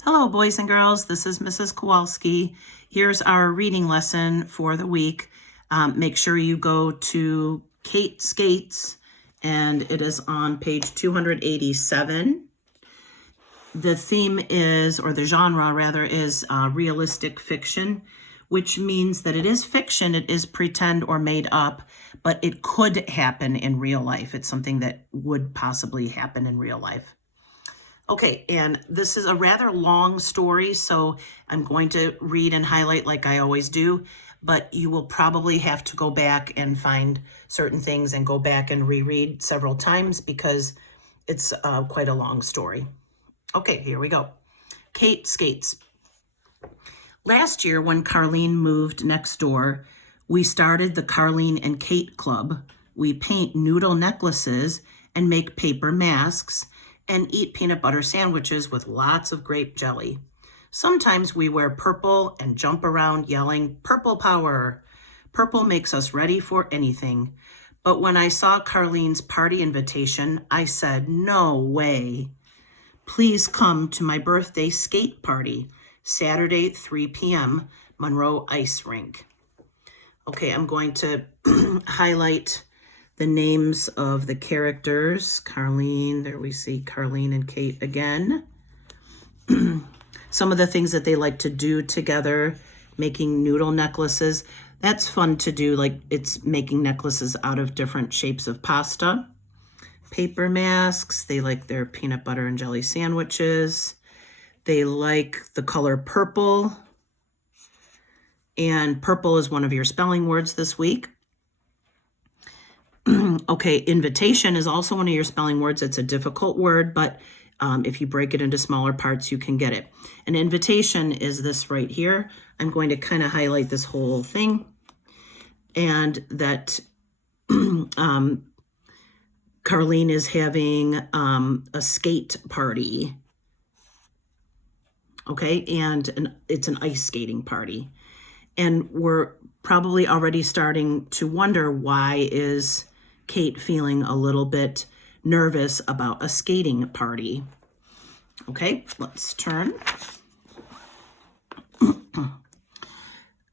Hello, boys and girls. This is Mrs. Kowalski. Here's our reading lesson for the week. Make sure you go to Kate Skates, and it is on page 287. The theme is, or the genre rather, is realistic fiction, which means that it is fiction, it is pretend or made up, but it could happen in real life. It's something that would possibly happen in real life. Okay, and this is a rather long story, so I'm going to read and highlight like I always do, but you will probably have to go back and find certain things and go back and reread several times because it's quite a long story. Okay, here we go. Kate Skates. Last year, when Carlene moved next door, we started the Carlene and Kate Club. We paint noodle necklaces and make paper masks and eat peanut butter sandwiches with lots of grape jelly. Sometimes we wear purple and jump around yelling, "Purple power!" Purple makes us ready for anything. But when I saw Carlene's party invitation, I said, "No way. Please come to my birthday skate party, Saturday, 3 p.m., Monroe Ice Rink." Okay, I'm going to highlight the names of the characters. Carlene, there we see Carlene and Kate again. Some of the things that they like to do together, making noodle necklaces. That's fun to do, like it's making necklaces out of different shapes of pasta. Paper masks, they like their peanut butter and jelly sandwiches. They like the color purple. And purple is one of your spelling words this week. Okay, invitation is also one of your spelling words. It's a difficult word, but if you break it into smaller parts, you can get it. An invitation is this right here. I'm going to kind of highlight this whole thing. And that Carlene is having a skate party. Okay, and it's an ice skating party. And we're probably already starting to wonder, why is Kate feeling a little bit nervous about a skating party? Okay, let's turn.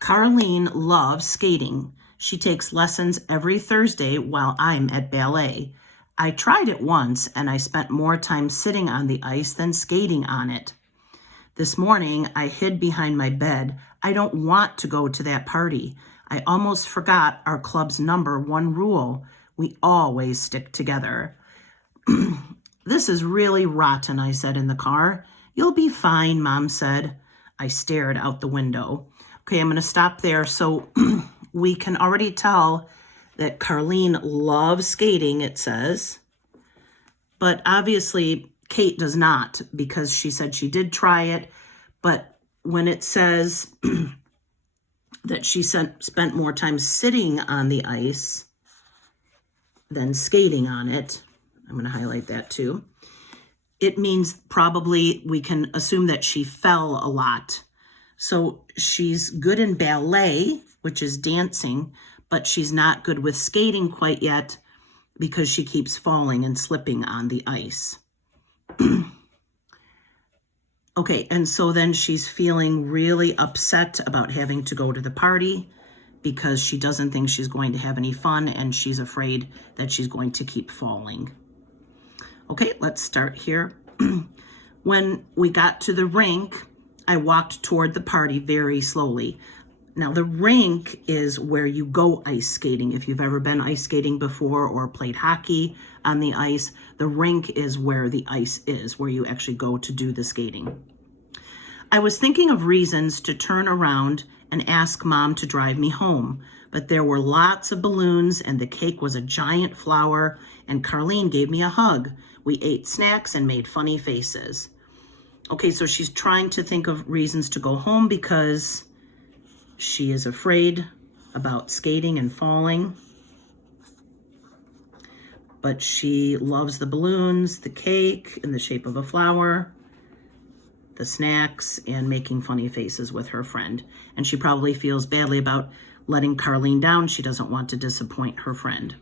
Carlene loves skating. She takes lessons every Thursday while I'm at ballet. I tried it once and I spent more time sitting on the ice than skating on it. This morning, I hid behind my bed. I don't want to go to that party. I almost forgot our club's #1 rule. We always stick together. This is really rotten, I said in the car. You'll be fine, Mom said. I stared out the window. Okay, I'm going to stop there. So we can already tell that Carlene loves skating, it says. But obviously, Kate does not, because she said she did try it. But when it says that she spent more time sitting on the ice than skating on it, I'm going to highlight that too. It means probably we can assume that she fell a lot. So she's good in ballet, which is dancing, but she's not good with skating quite yet because she keeps falling and slipping on the ice. Okay, and so then she's feeling really upset about having to go to the party because she doesn't think she's going to have any fun and she's afraid that she's going to keep falling. Okay, let's start here. When we got to the rink, I walked toward the party very slowly. Now, the rink is where you go ice skating. If you've ever been ice skating before or played hockey on the ice, the rink is where the ice is, where you actually go to do the skating. I was thinking of reasons to turn around and ask Mom to drive me home, but there were lots of balloons and the cake was a giant flower, and Carlene gave me a hug. We ate snacks and made funny faces. Okay, so she's trying to think of reasons to go home because she is afraid about skating and falling. But she loves the balloons, the cake in the shape of a flower, the snacks, and making funny faces with her friend. And she probably feels badly about letting Carlene down. She doesn't want to disappoint her friend.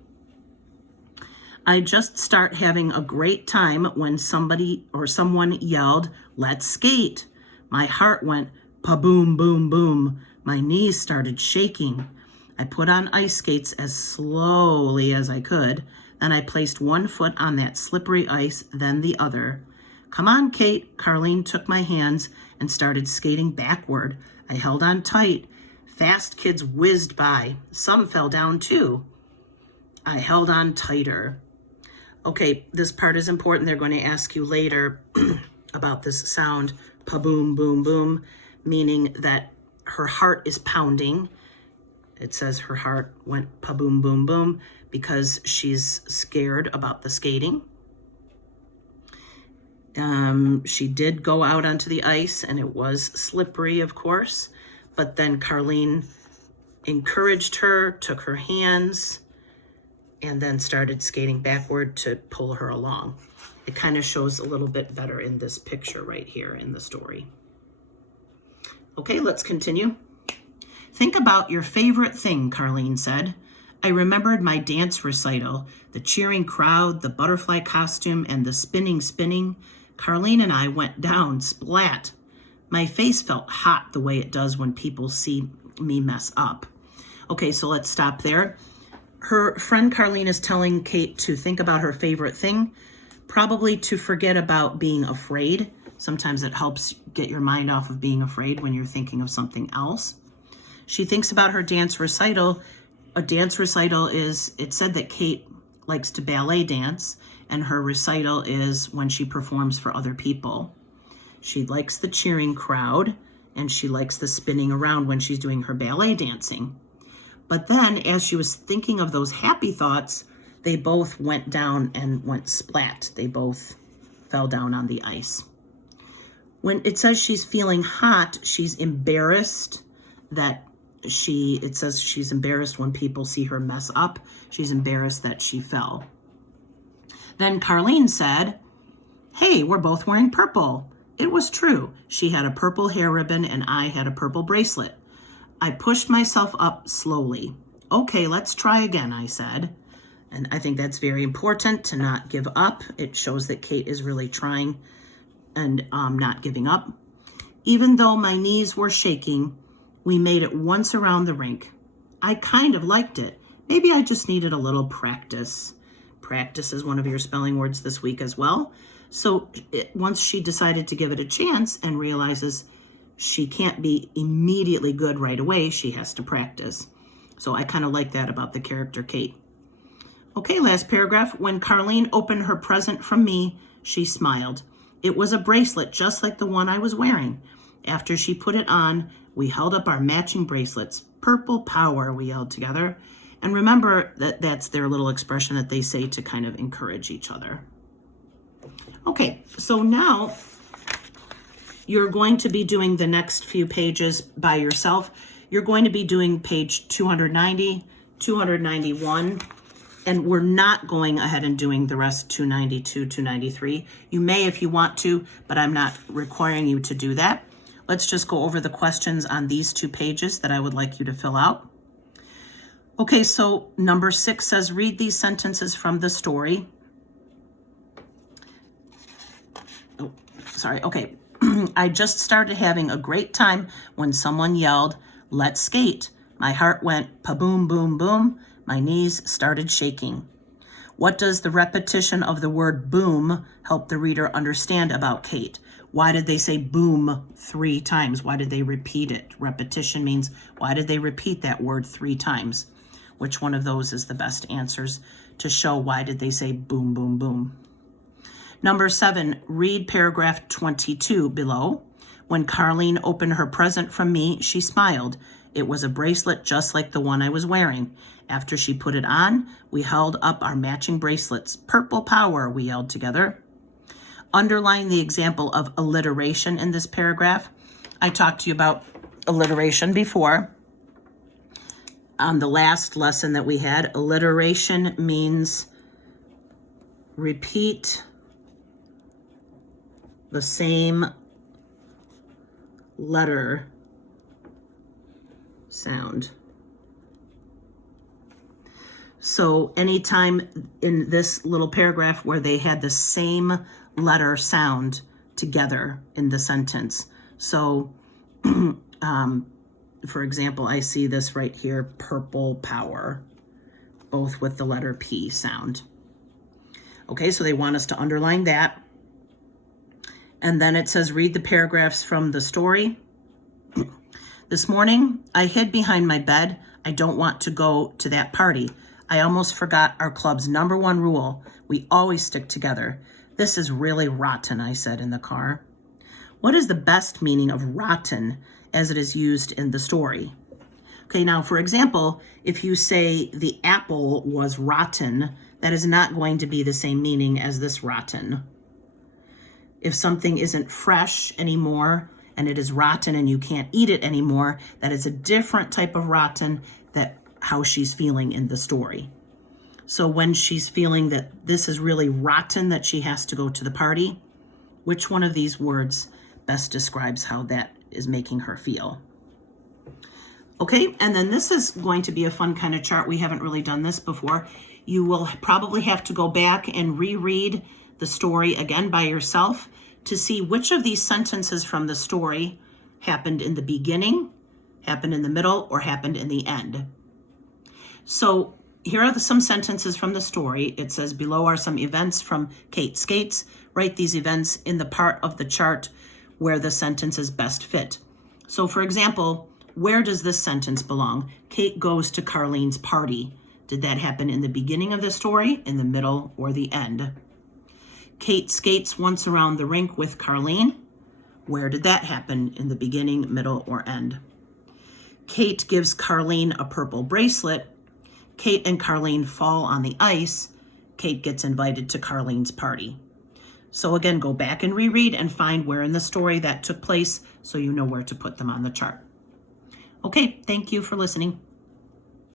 I just start having a great time when somebody or someone yelled, "Let's skate." My heart went pa-boom, boom, boom. My knees started shaking. I put on ice skates as slowly as I could. Then I placed one foot on that slippery ice, then the other. "Come on, Kate." Carlene took my hands and started skating backward. I held on tight. Fast kids whizzed by. Some fell down too. I held on tighter. Okay, this part is important. They're going to ask you later about this sound, pa-boom, boom, boom, meaning that her heart is pounding. It says her heart went pa-boom, boom, boom because she's scared about the skating. She did go out onto the ice and it was slippery, of course, but then Carlene encouraged her, took her hands, and then started skating backward to pull her along. It kind of shows a little bit better in this picture right here in the story. Okay, let's continue. Think about your favorite thing, Carlene said. I remembered my dance recital, the cheering crowd, the butterfly costume, and the spinning. Carlene and I went down, splat. My face felt hot the way it does when people see me mess up. Okay, so let's stop there. Her friend Carlene is telling Kate to think about her favorite thing, probably to forget about being afraid. Sometimes it helps get your mind off of being afraid when you're thinking of something else. She thinks about her dance recital. A dance recital is, it said that Kate likes to ballet dance, and her recital is when she performs for other people. She likes the cheering crowd, and she likes the spinning around when she's doing her ballet dancing. But then, as she was thinking of those happy thoughts, they both went down and went splat. They both fell down on the ice. When it says she's feeling hot, she's embarrassed it says she's embarrassed when people see her mess up. She's embarrassed that she fell. Then Carlene said, "Hey, we're both wearing purple." It was true. She had a purple hair ribbon and I had a purple bracelet. I pushed myself up slowly. "Okay, let's try again," I said. And I think that's very important to not give up. It shows that Kate is really trying and not giving up. Even though my knees were shaking, we made it once around the rink. I kind of liked it. Maybe I just needed a little practice. Practice is one of your spelling words this week as well. So once she decided to give it a chance and realizes she can't be immediately good right away, she has to practice. So I kind of like that about the character Kate. Okay, last paragraph. When Carlene opened her present from me, she smiled. It was a bracelet just like the one I was wearing. After she put it on, we held up our matching bracelets. "Purple power," we yelled together. And remember that that's their little expression that they say to kind of encourage each other. Okay, so now you're going to be doing the next few pages by yourself. You're going to be doing page 290, 291, and we're not going ahead and doing the rest 292, 293. You may if you want to, but I'm not requiring you to do that. Let's just go over the questions on these 2 pages that I would like you to fill out. Okay, so number 6 says, read these sentences from the story. Oh, sorry, okay. I just started having a great time when someone yelled, "Let's skate." My heart went pa-boom, boom, boom. My knees started shaking. What does the repetition of the word boom help the reader understand about Kate? Why did they say boom 3 times? Why did they repeat it? Repetition means, why did they repeat that word 3 times? Which one of those is the best answers to show why did they say boom, boom, boom? Number 7, read paragraph 22 below. When Carlene opened her present from me, she smiled. It was a bracelet just like the one I was wearing. After she put it on, we held up our matching bracelets. "Purple power," we yelled together. Underline the example of alliteration in this paragraph. I talked to you about alliteration before. On the last lesson that we had, alliteration means repeat the same letter sound. So anytime in this little paragraph where they had the same letter sound together in the sentence. So, for example, I see this right here, purple power, both with the letter P sound. Okay, so they want us to underline that. And then it says, read the paragraphs from the story. This morning, I hid behind my bed. I don't want to go to that party. I almost forgot our club's #1 rule. We always stick together. This is really rotten, I said in the car. What is the best meaning of rotten as it is used in the story? Okay, now, for example, if you say the apple was rotten, that is not going to be the same meaning as this rotten. If something isn't fresh anymore and it is rotten and you can't eat it anymore, that is a different type of rotten that how she's feeling in the story. So when she's feeling that this is really rotten that she has to go to the party, which one of these words best describes how that is making her feel? Okay, and then this is going to be a fun kind of chart. We haven't really done this before. You will probably have to go back and reread the story again by yourself to see which of these sentences from the story happened in the beginning, happened in the middle, or happened in the end. So here are some sentences from the story. It says, below are some events from Kate Skates. Write these events in the part of the chart where the sentences best fit. So for example, where does this sentence belong? Kate goes to Carlene's party. Did that happen in the beginning of the story, in the middle, or the end? Kate skates once around the rink with Carlene. Where did that happen, in the beginning, middle, or end? Kate gives Carlene a purple bracelet. Kate and Carlene fall on the ice. Kate gets invited to Carlene's party. So again, go back and reread and find where in the story that took place so you know where to put them on the chart. Okay, thank you for listening.